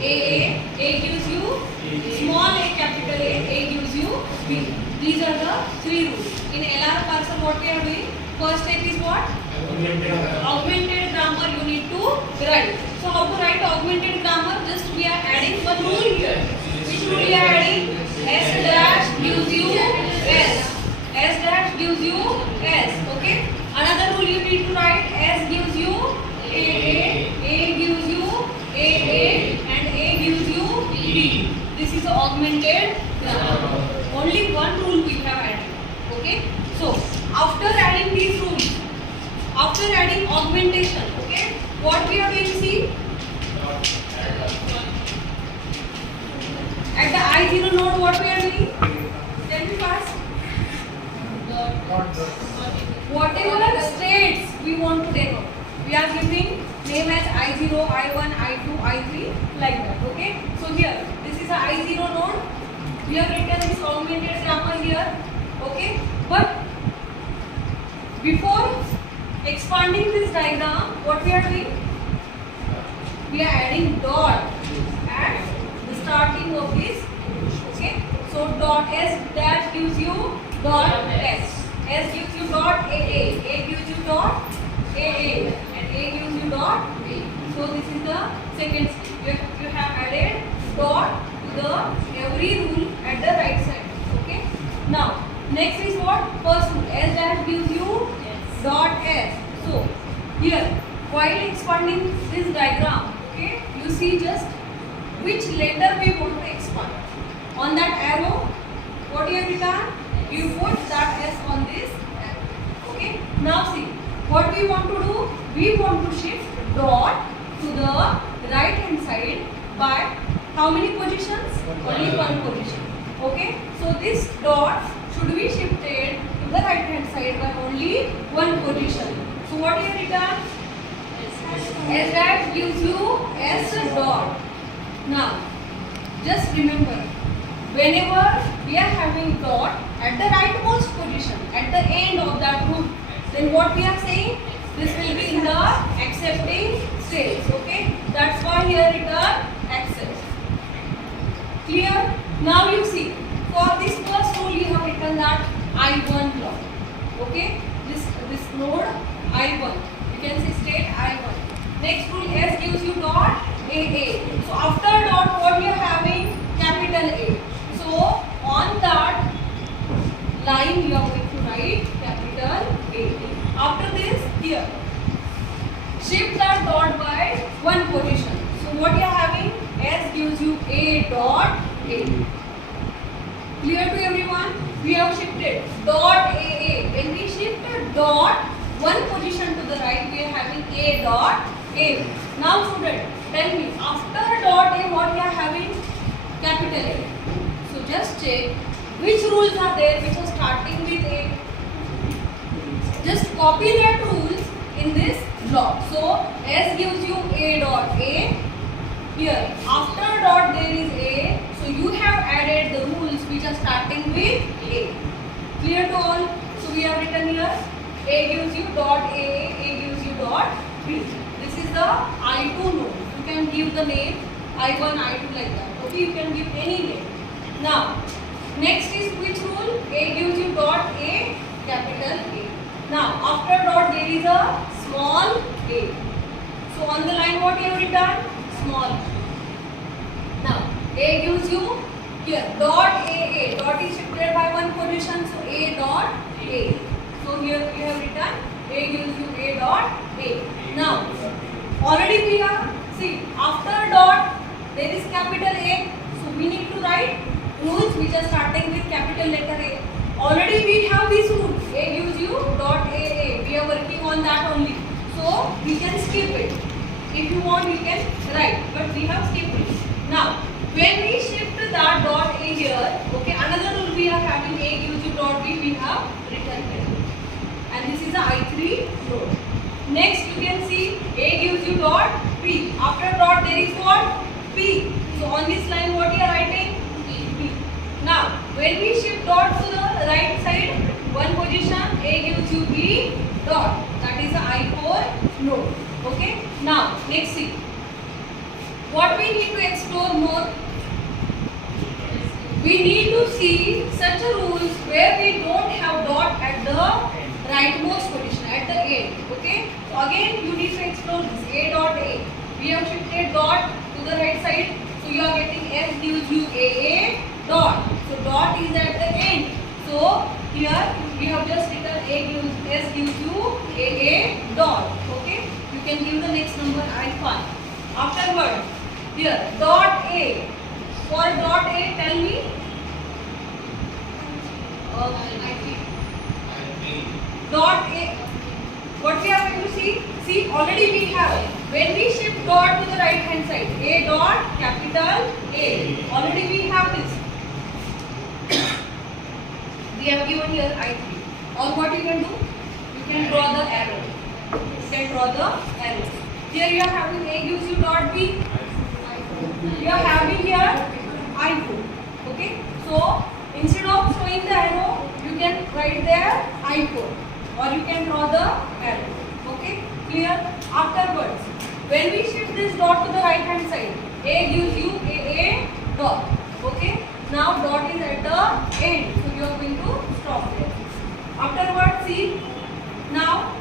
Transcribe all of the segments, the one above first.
A gives you small a, capital A gives you B. These are the three rules. In LR parser, what we are doing? First step is what? Augmented grammar you need to write. So how to write augmented grammar? Just we are adding one rule here. Which rule we are adding? S dash gives you S. S dash gives you S. Okay. Another rule you need to write. S gives you A gives you A, and A gives you B. This is augmented grammar. Only one rule we have added. Okay. So after adding these rules, after adding augmentation, okay, what we are doing? See, at the I0 node, what we are doing? Tell me fast. Whatever states we want to denote, we are giving name as I0, I1, I2, I3, like that. Okay. So here, this is a I0 node. We have written this augmented grammar here. Okay. But before expanding this diagram, what we are doing? We are adding dot at the starting of this. Okay. So dot S dash gives you dot S. S gives you dot AA. A gives you dot AA. And A gives you dot B. So this is the second step. You have added dot to the every rule at the right side. Okay. Now next is what? First rule. S dash gives you dot S. So here, while expanding this diagram, okay, you see just which letter we want to expand. On that arrow, what you have written? You put that S on this arrow. Okay. Now see, what we want to do? We want to shift dot to the right hand side by how many positions? Only one position. Okay. So this dot should be shifted to the right hand side by only one position. So what you have written? S dash gives you S dot. Now just remember, whenever we are having dot at the rightmost position at the end of that rule, then what we are saying? This will be in the accepting stage. Okay. That's why here written accept. Clear? Now you see, for this first rule you have written that I1 block. Okay. This node I1. You can say state I1. Next rule, S gives you dot AA. So after dot, what you are having? Capital A. So on that line you are going to write capital A. After this, here, shift that dot by one position. So what you are having? S gives you A dot A. Clear to everyone? We have shifted dot AA. When we shift dot one position to the right, we are having A dot A. Now student, tell me, after dot A, what we are having? Capital A. So just check which rules are there which are starting with A. Just copy that rules in this block. So S gives you A dot A. Here, after dot there is A. So you have added the rules which are starting with A. Clear to all? So we have written here A gives you dot A gives you dot B. This is the I2 node. You can give the name I1, I2 like that. Okay, you can give any name. Now, next is which rule? A gives you dot A, capital A. Now, after dot there is a small a. So on the line what you have written? Small. Now, A gives you here dot A. Dot is shifted by one position, so A dot A. So here we have written A gives you A dot A. Now, already we have, see, after dot there is capital A. So we need to write rules which are starting with capital letter A. Already we have this rule. A gives you dot A. We are working on that only. So we can skip it. If you want, you can write, but we have skipped it. Now, when we shift that dot A here, okay, another rule we are having A gives you dot B, we have written here. And this is a I3 node. Next, you can see A gives you dot P. After dot, there is what? P. So on this line, what you are writing? P. Now, when we shift dot to the right side, one position, A gives you B dot. That is a I4 node. Okay. Now, next see. What we need to explore more. We need to see such a rules where we don't have dot at the rightmost position, at the end. Okay. So again, you need to explore this a dot a. We have shifted dot to the right side, so you are getting S gives you a dot. So dot is at the end. So here we have just written a gives S gives you a dot. Okay. You can give the next number I5. Afterward, here dot a. For dot a, tell me. Dot a. What we are going to see? See, already we have. When we shift dot to the right hand side, a dot capital A. Already we have this. We have given here I3. Or what you can do? You can draw the arrow. You can draw the arrow. Here you are having A gives you dot B. You are having here I4. Okay. So instead of showing the arrow, you can write there I4. Or you can draw the arrow. Okay. Clear? Afterwards, when we shift this dot to the right hand side, A gives you a dot. Okay. Now dot is at the end. So you are going to stop there. Afterwards, see. Now,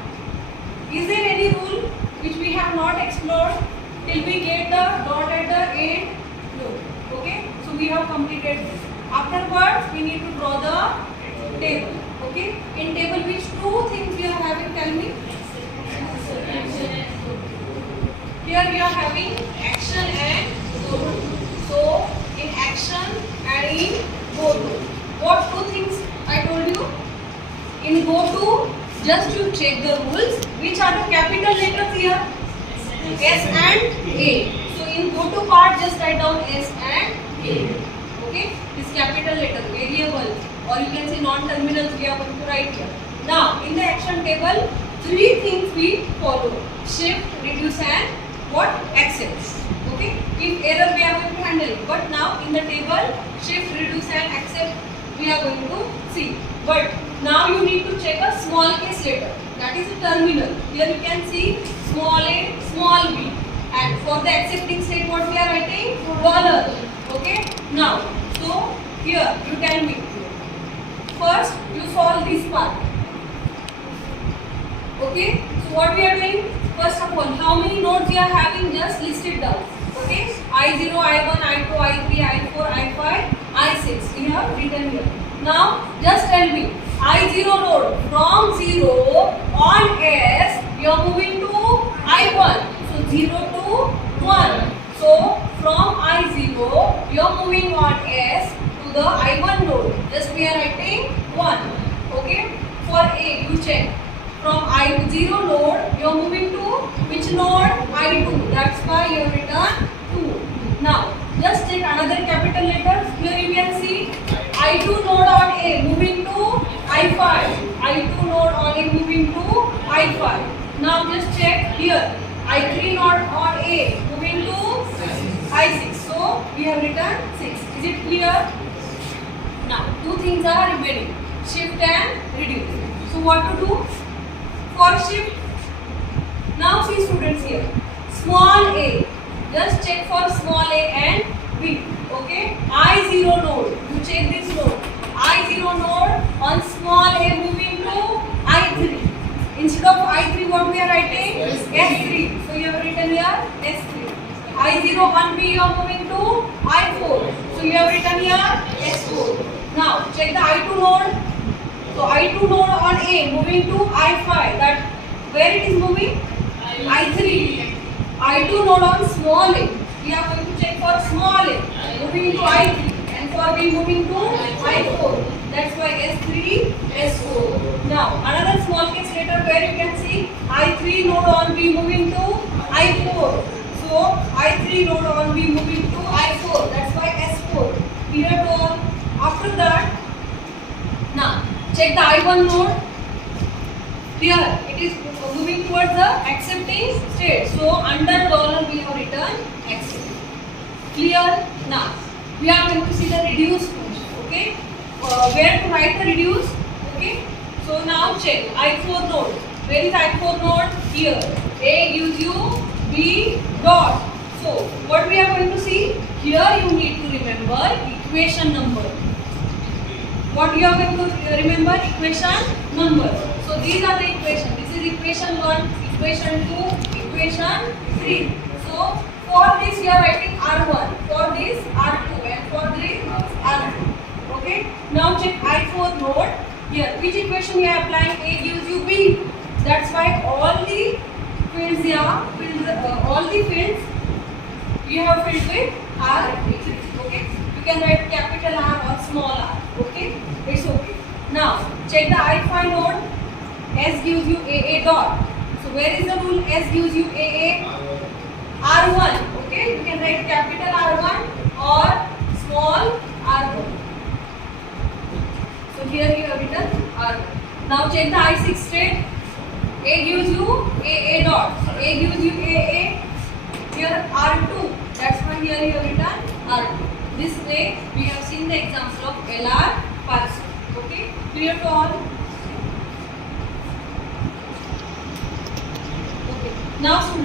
is there any rule which we have not explored till we get the dot at the end? No. Okay. So we have completed this. Afterwards, we need to draw the table. Okay. In table, which two things we are having? Tell me. Here we are having action and go to. So in action and in go to, what two things I told you? In go to, just you check the rules. Which are the capital letters here? S and A. So in go to part, just write down S and A. Okay. This capital letter variable, or you can say non-terminals we are going to write here. Now in the action table, three things we follow: shift, reduce and what? Accept. Okay. If error we are going to handle it. But now in the table, shift, reduce and accept we are going to see. But now you need to check a small case letter. That is a terminal. Here you can see small a, small b. And for the accepting state, what we are writing? Dollar. Okay. Now, so here you tell me. First, you solve this part. Okay. So what we are doing? First of all, how many nodes we are having? Just list it down. Okay. I0, I1, I2, I3, I4, I5, I6. You have written here. Now, just tell me. I0 node from 0 on S, you are moving to I1. So 0 to 1. So from I0, you are moving on S to the I1 node. Just we are writing 1. Okay. For A, you check. From I0 node, you are moving to which node? I2. That's why you have written 2. Now, just take another capital letter. Here you can see I2 node on A moving to I5. I2 node on A moving to I5. Now just check here. I3 node on A moving to I6. So we have written 6. Is it clear? Now two things are remaining: shift and reduce. So what to do? For shift, now see students here. Small a. Just check for small a and b. Okay. I0 node. You check this node. I0 node on small a moving to I3. Instead of I3, what we are writing? S3. So you have written here S3. I0 on B, you are moving to I4. So you have written here S4. Now check the I2 node. So I2 node on A moving to I5. That where it is moving? I3. I2 node on small a. We are going to check for small a moving to I3, and for B moving to I4. That's why S3, S4. Now another small case letter where you can see I3 node on B moving to I4. So I3 node on B moving to I4. That's why S4. Clear to all? After that, now check the I1 node. Here it is moving towards the accepting state. So under dollar we have written accept. Clear? Now we are going to see the reduce function. Okay. Where to write the reduce? Okay. So now check I4 node. Where is I4 node? Here. A gives you B dot. So what we are going to see? here you need to remember equation number. What you are going to remember? Equation number. So these are the equation. This is equation 1, equation 2, equation 3. So for this you are writing R1, for this R2, and for this R2. Okay. Now check I4 note. Here, which equation you are applying? A gives you B. That's why all the fields you have filled with R. Okay. You can write capital R or small r. Okay. It's okay. Now check the I5 note. S gives you AA dot. So where is the rule? S gives you AA R1. Okay. You can write capital R1 or small r1. So here you have written R1. Now check the I6 state. A gives you AA dot. So A gives you AA. Here R2. That's why here you have written R2. This way we have seen the example of LR parcel. Okay. Clear to all? Okay. Now students.